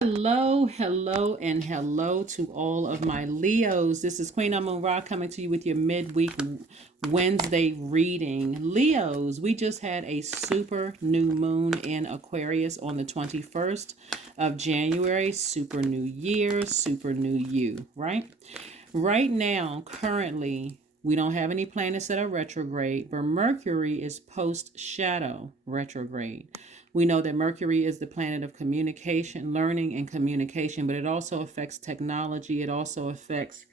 Hello, hello, and hello to all of my Leos. This is Queen Amun Ra coming to you with your midweek Wednesday reading. Leos, we just had a super new moon in Aquarius on the 21st of January. Super new year, super new you, right? Right now, currently, we don't have any planets that are retrograde, but Mercury is post shadow retrograde. We know that Mercury is the planet of communication, learning, and communication, but it also affects technology. It also affects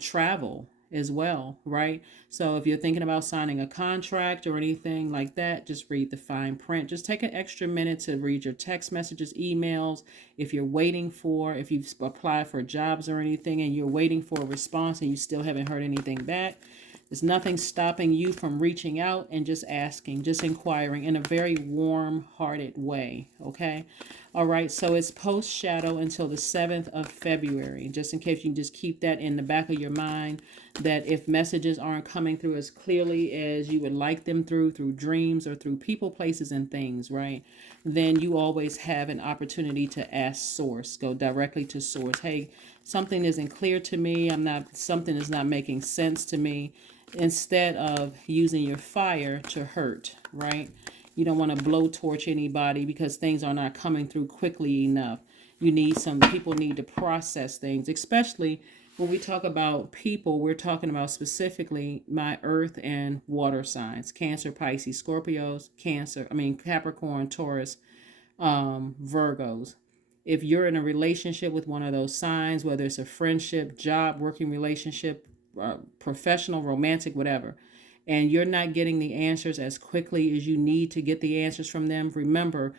travel as well, right? So if you're thinking about signing a contract or anything like that, just read the fine print. Just take an extra minute to read your text messages, emails. If you've applied for jobs or anything and you're waiting for a response and you still haven't heard anything back, there's nothing stopping you from reaching out and just asking, just inquiring in a very warm hearted way. Okay. All right. So it's post shadow until the 7th of February. Just in case you can just keep that in the back of your mind, that if messages aren't coming through as clearly as you would like them through dreams or through people, places, and things, right? Then you always have an opportunity to ask source, go directly to source. Hey, something isn't clear to me. Something is not making sense to me, instead of using your fire to hurt, right? You don't want to blowtorch anybody because things are not coming through quickly enough. People need to process things, especially when we talk about people, we're talking about specifically my earth and water signs: Cancer, Pisces, Scorpios, Capricorn, Taurus, Virgos. If you're in a relationship with one of those signs, whether it's a friendship, job, working relationship, professional, romantic, whatever, and you're not getting the answers as quickly as you need to get the answers from them, remember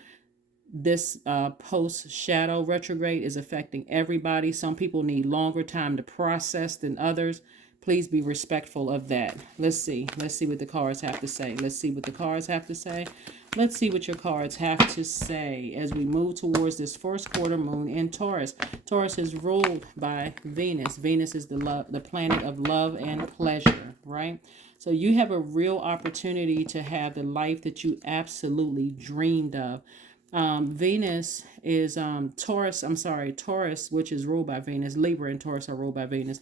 this post shadow retrograde is affecting everybody. Some people need longer time to process than others. Please be respectful of that. Let's see what the cards have to say. Let's see what your cards have to say as we move towards this first quarter moon in Taurus. Taurus is ruled by Venus. Venus is the planet of love and pleasure, right? So you have a real opportunity to have the life that you absolutely dreamed of. Venus is Taurus, which is ruled by Venus. Libra and Taurus are ruled by Venus.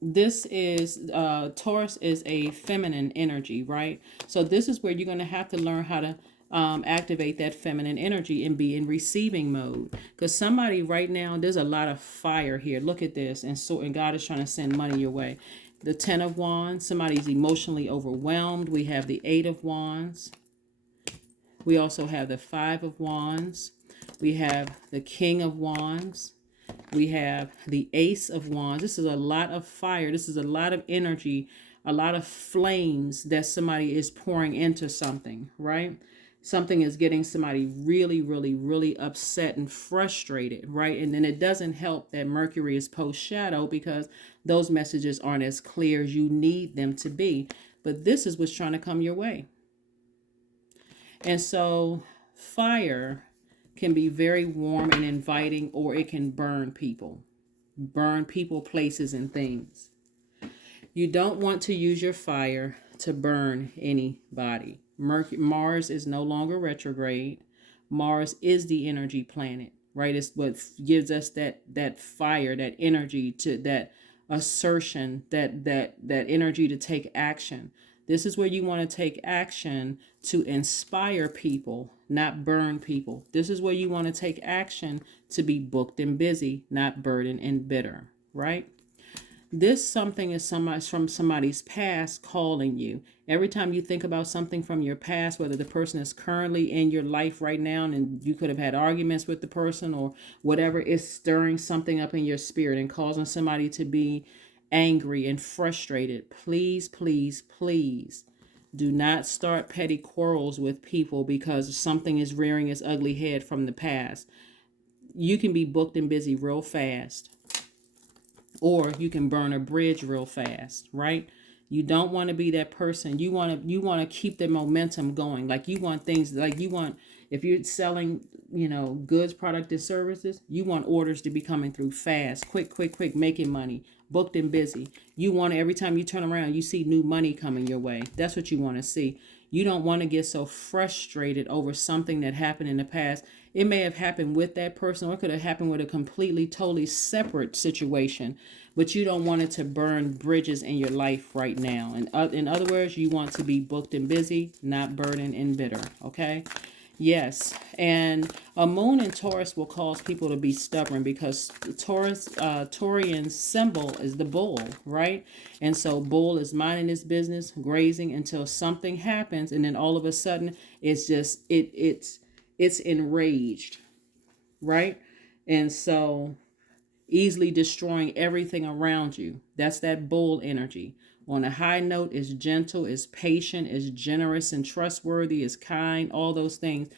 This is Taurus is a feminine energy, right? So this is where you're going to have to learn how to activate that feminine energy and be in receiving mode. Because somebody right now, there's a lot of fire here. Look at this, and God is trying to send money your way. The 10 of Wands. Somebody's emotionally overwhelmed. We have the 8 of Wands. We also have the 5 of Wands. We have the King of Wands. We have the Ace of Wands. This is a lot of fire. This is a lot of energy, a lot of flames that somebody is pouring into something, right? Something is getting somebody really, really, really upset and frustrated, right? And then it doesn't help that Mercury is post shadow because those messages aren't as clear as you need them to be. But this is what's trying to come your way. And so fire can be very warm and inviting, or it can burn people, places, and things. You don't want to use your fire to burn anybody. Mars is no longer retrograde. Mars is the energy planet, right? It's what gives us that fire, that energy, to that assertion, that energy to take action. This is where you want to take action to inspire people, not burn people. This is where you want to take action to be booked and busy, not burdened and bitter, right? This something is from somebody's past calling you. Every time you think about something from your past, whether the person is currently in your life right now and you could have had arguments with the person or whatever, is stirring something up in your spirit and causing somebody to be angry and frustrated. Please, please, please do not start petty quarrels with people because something is rearing its ugly head from the past. You can be booked and busy real fast, or you can burn a bridge real fast, right? You don't want to be that person. You want to keep the momentum going. Like you want things, if you're selling, goods, product, and services, you want orders to be coming through fast, quick, making money, booked and busy. You want every time you turn around, you see new money coming your way. That's what you want to see. You don't want to get so frustrated over something that happened in the past. It may have happened with that person, or it could have happened with a completely, totally separate situation, but you don't want it to burn bridges in your life right now. And in other words, you want to be booked and busy, not burdened and bitter. Okay. Yes, and a moon in Taurus will cause people to be stubborn because Taurian symbol is the bull, right? And so bull is minding his business, grazing until something happens, and then all of a sudden it's just it's enraged, right? And so easily destroying everything around you. That's that bull energy. On a high note, is gentle, is patient, is generous and trustworthy, is kind, all those things.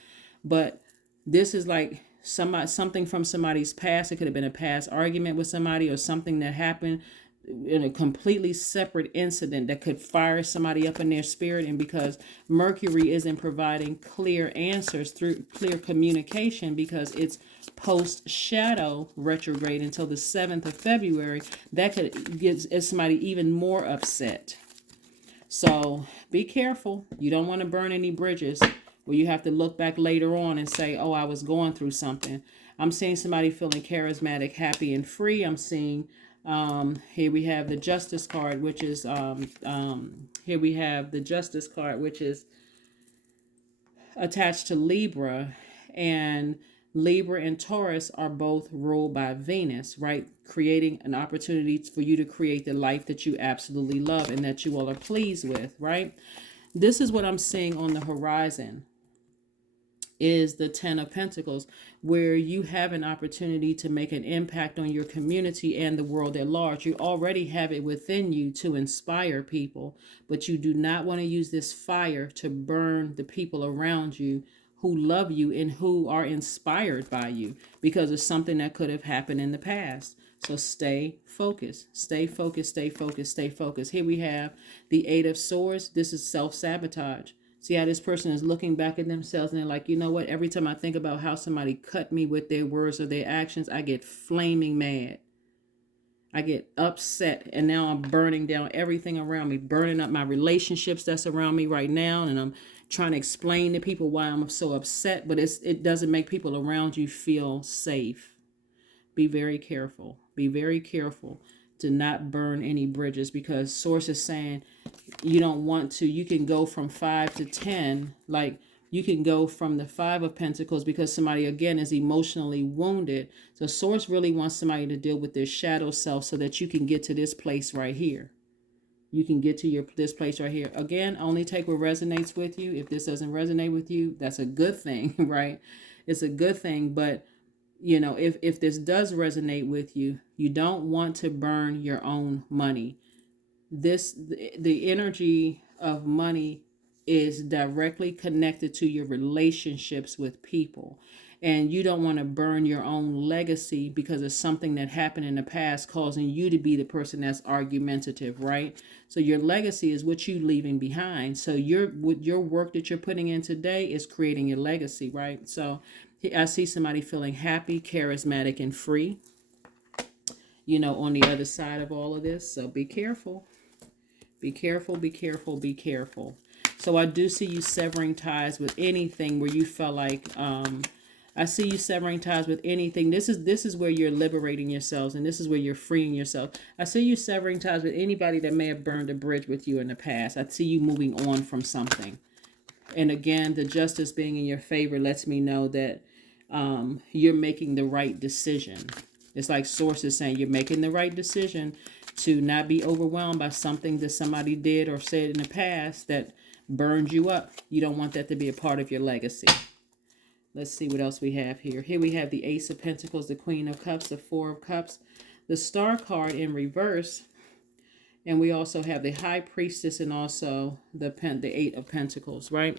But this is like something from somebody's past. It could have been a past argument with somebody or something that happened in a completely separate incident that could fire somebody up in their spirit. And because Mercury isn't providing clear answers through clear communication, because it's post shadow retrograde until the 7th of February, that could get somebody even more upset. So be careful. You don't want to burn any bridges where you have to look back later on and say, oh, I was going through something. I'm seeing somebody feeling charismatic, happy, and free. I'm seeing here we have the Justice card, which is here we have the Justice card, which is attached to Libra, and Libra and Taurus are both ruled by Venus, right? Creating an opportunity for you to create the life that you absolutely love and that you all are pleased with, right? This is what I'm seeing on the horizon, is the 10 of Pentacles, where you have an opportunity to make an impact on your community and the world at large. You already have it within you to inspire people, but you do not want to use this fire to burn the people around you who love you and who are inspired by you because of something that could have happened in the past. So stay focused, stay focused, stay focused, stay focused. Here we have the 8 of Swords. This is self-sabotage. See how this person is looking back at themselves and they're like, you know what? Every time I think about how somebody cut me with their words or their actions, I get flaming mad. I get upset, and now I'm burning down everything around me, burning up my relationships that's around me right now. And I'm trying to explain to people why I'm so upset, but it doesn't make people around you feel safe. Be very careful. Be very careful to not burn any bridges, because Source is saying you don't want to. You can go from 5 to 10, like you can go from the 5 of Pentacles because somebody, again, is emotionally wounded. So Source really wants somebody to deal with their shadow self so that you can get to this place right here. You can get to this place right here. Again, only take what resonates with you. If this doesn't resonate with you, that's a good thing, right? It's a good thing. But, you know, if this does resonate with you, you don't want to burn your own money. The energy of money is directly connected to your relationships with people. And you don't want to burn your own legacy because of something that happened in the past, causing you to be the person that's argumentative, right? So your legacy is what you're leaving behind. So with your work that you're putting in today is creating your legacy, right? So I see somebody feeling happy, charismatic, and free, you know, on the other side of all of this. So be careful. Be careful, be careful, be careful. So I do see you severing ties with anything where you felt like, I see you severing ties with anything. This is where you're liberating yourselves, and this is where you're freeing yourself. I see you severing ties with anybody that may have burned a bridge with you in the past. I see you moving on from something. And again, the Justice being in your favor lets me know that you're making the right decision. It's like Source is saying you're making the right decision to not be overwhelmed by something that somebody did or said in the past that burned you up. You don't want that to be a part of your legacy. Let's see what else we have here. Here we have the Ace of Pentacles, the Queen of Cups, the Four of Cups, the Star card in reverse, and we also have the High Priestess and also the Eight of Pentacles, right?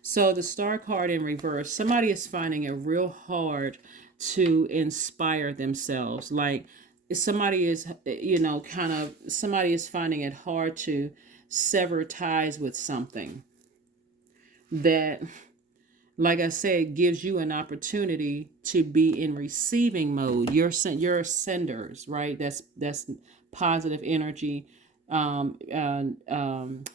So the Star card in reverse, somebody is finding it real hard to inspire themselves. Like somebody is, you know, somebody is finding it hard to sever ties with something that, like I said, gives you an opportunity to be in receiving mode. You're senders, right? That's positive energy.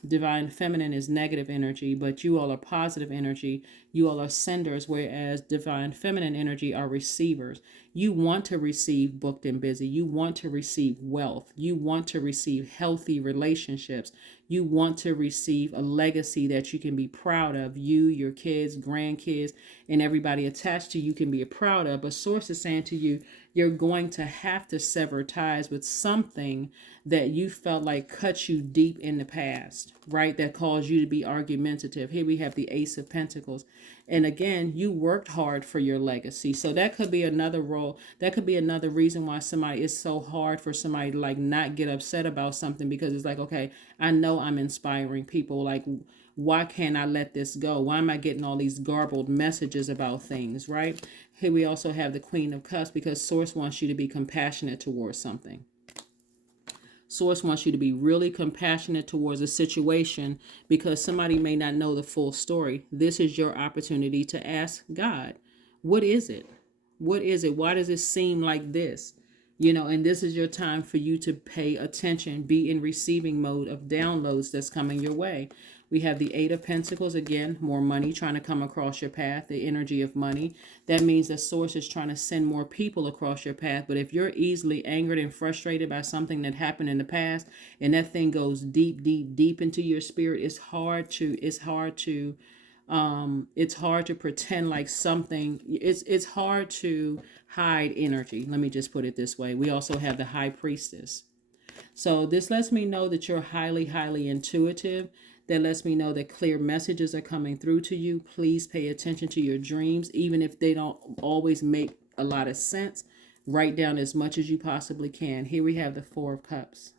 Divine feminine is negative energy, but you all are positive energy. You all are senders, whereas divine feminine energy are receivers. You want to receive booked and busy. You want to receive wealth. You want to receive healthy relationships. You want to receive a legacy that you can be proud of. You, your kids, grandkids, and everybody attached to you can be proud of. But Source is saying to you, you're going to have to sever ties with something that you felt like cut you deep in the past, right? That caused you to be argumentative. Here we have the Ace of Pentacles. And again, you worked hard for your legacy. So that could be another role. That could be another reason why somebody is so hard for somebody to like not get upset about something, because it's like, okay, I know I'm inspiring people. Like, why can't I let this go? Why am I getting all these garbled messages about things, right? Here we also have the Queen of Cups, because Source wants you to be compassionate towards something. Source wants you to be really compassionate towards a situation, because somebody may not know the full story. This is your opportunity to ask God, what is it? What is it? Why does it seem like this? And this is your time for you to pay attention, be in receiving mode of downloads that's coming your way. We have the Eight of Pentacles, again, more money trying to come across your path, the energy of money. That means that Source is trying to send more people across your path. But if you're easily angered and frustrated by something that happened in the past, and that thing goes deep, deep, deep into your spirit, it's hard to pretend like something, it's hard to hide energy. Let me just put it this way. We also have the High Priestess. So this lets me know that you're highly, highly intuitive. That lets me know that clear messages are coming through to you. Please pay attention to your dreams, even if they don't always make a lot of sense. Write down as much as you possibly can. Here we have the Four of Cups.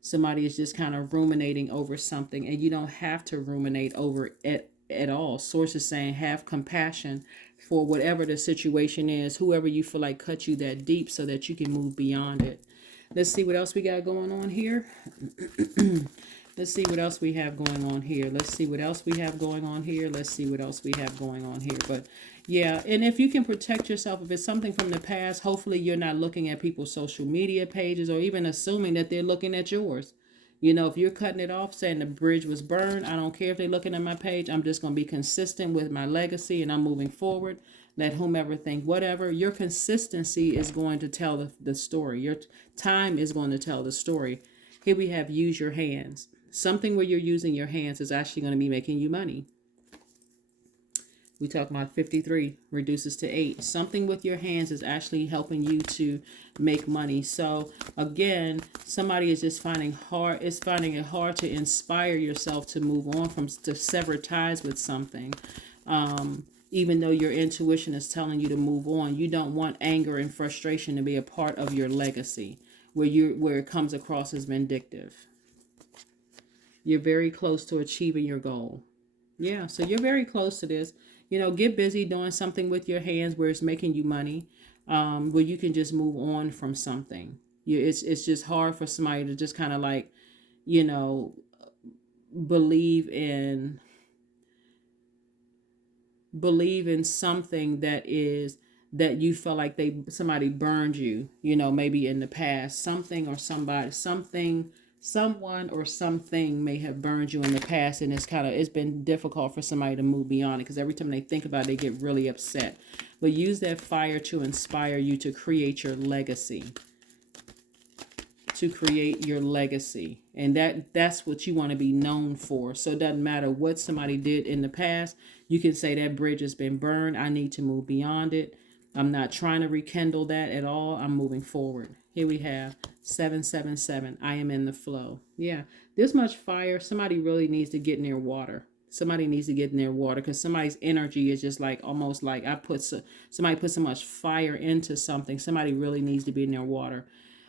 Somebody is just kind of ruminating over something, and you don't have to ruminate over it at all. Source is saying have compassion for whatever the situation is, whoever you feel like cut you that deep, so that you can move beyond it. Let's see what else we got going on here. Let's see what else we have going on here. Let's see what else we have going on here. Let's see what else we have going on here. But yeah, and if you can protect yourself, if it's something from the past, hopefully you're not looking at people's social media pages or even assuming that they're looking at yours. If you're cutting it off, saying the bridge was burned, I don't care if they're looking at my page. I'm just going to be consistent with my legacy, and I'm moving forward. Let whomever think whatever. Your consistency is going to tell the story. Your time is going to tell the story. Here we have use your hands. Something where you're using your hands is actually going to be making you money. We talk about 53 reduces to 8. Something with your hands is actually helping you to make money. So again, somebody is just finding it hard to inspire yourself to move on to sever ties with something. Even though your intuition is telling you to move on, you don't want anger and frustration to be a part of your legacy, where it comes across as vindictive. You're very close to achieving your goal. Yeah, so you're very close to this. Get busy doing something with your hands where it's making you money, where you can just move on from something. It's just hard for somebody to just kind of like, believe in something that you feel like somebody burned you, maybe in the past, something or somebody, someone or something may have burned you in the past, and it's been difficult for somebody to move beyond it, because every time they think about it, they get really upset. But use that fire to inspire you to create your legacy. And that's what you want to be known for. So it doesn't matter what somebody did in the past. You can say that bridge has been burned. I need to move beyond it. I'm not trying to rekindle that at all. I'm moving forward. Here we have 777. I am in the flow. Yeah, this much fire. Somebody really needs to get near water. Somebody needs to get near water, because somebody's energy is just like almost like somebody put so much fire into something. Somebody really needs to be near water.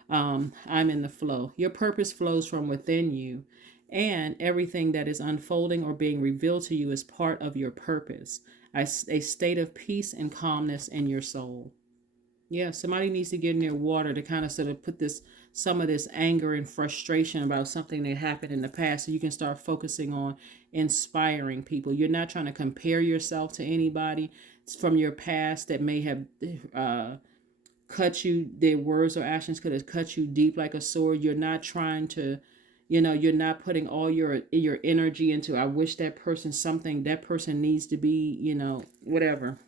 I'm in the flow. Your purpose flows from within you, and everything that is unfolding or being revealed to you is part of your purpose. A state of peace and calmness in your soul. Yeah, somebody needs to get near water to kind of sort of put some of this anger and frustration about something that happened in the past, so you can start focusing on inspiring people. You're not trying to compare yourself to anybody from your past that may have cut you. Their words or actions could have cut you deep like a sword. You're not trying to You know, you're not putting all your energy into, I wish that person something, that person needs to be, you know, whatever.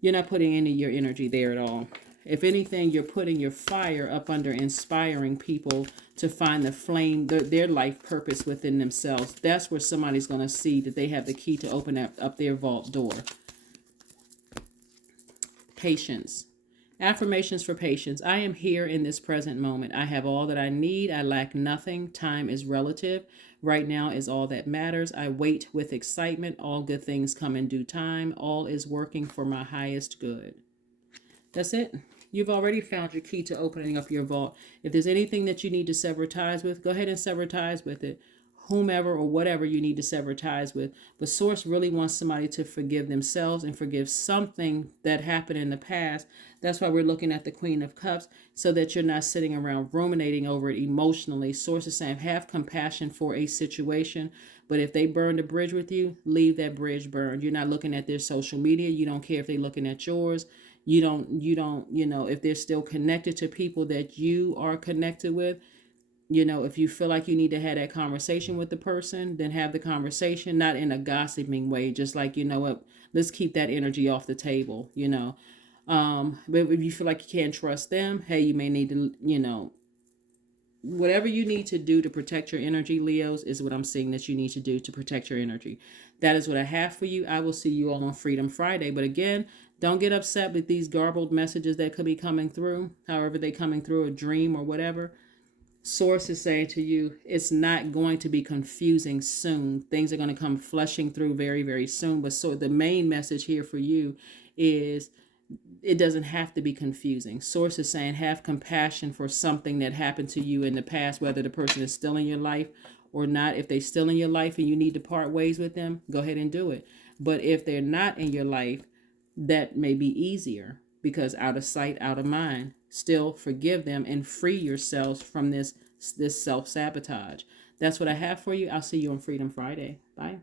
You're not putting any of your energy there at all. If anything, you're putting your fire up under inspiring people to find the flame, their life purpose within themselves. That's where somebody's going to see that they have the key to open up their vault door. Patience. Affirmations for patience. I am here in this present moment. I have all that I need. I lack nothing. Time is relative. Right now is all that matters. I wait with excitement. All good things come in due time. All is working for my highest good. That's it. You've already found your key to opening up your vault. If there's anything that you need to sever ties with, go ahead and sever ties with it. Whomever or whatever you need to sever ties with. But Source really wants somebody to forgive themselves and forgive something that happened in the past. That's why we're looking at the Queen of Cups, so that you're not sitting around ruminating over it emotionally. Source is saying have compassion for a situation, but if they burned a bridge with you, leave that bridge burned. You're not looking at their social media. You don't care if they're looking at yours. You don't, you know, if they're still connected to people that you are connected with. You know, if you feel like you need to have that conversation with the person, then have the conversation, not in a gossiping way, just like, you know what, let's keep that energy off the table, you know. But if you feel like you can't trust them, hey, you may need to, you know, whatever you need to do to protect your energy, Leos, is what I'm seeing that you need to do to protect your energy. That is what I have for you. I will see you all on Freedom Friday. But again, don't get upset with these garbled messages that could be coming through, however they coming through a dream or whatever. Source is saying to you, it's not going to be confusing soon. Things are going to come flushing through very, very soon. But so the main message here for you is it doesn't have to be confusing. Source is saying have compassion for something that happened to you in the past, whether the person is still in your life or not. If they're still in your life and you need to part ways with them, go ahead and do it. But if they're not in your life, that may be easier, because out of sight, out of mind. Still forgive them and free yourselves from this self-sabotage. That's what I have for you. I'll see you on Freedom Friday. Bye.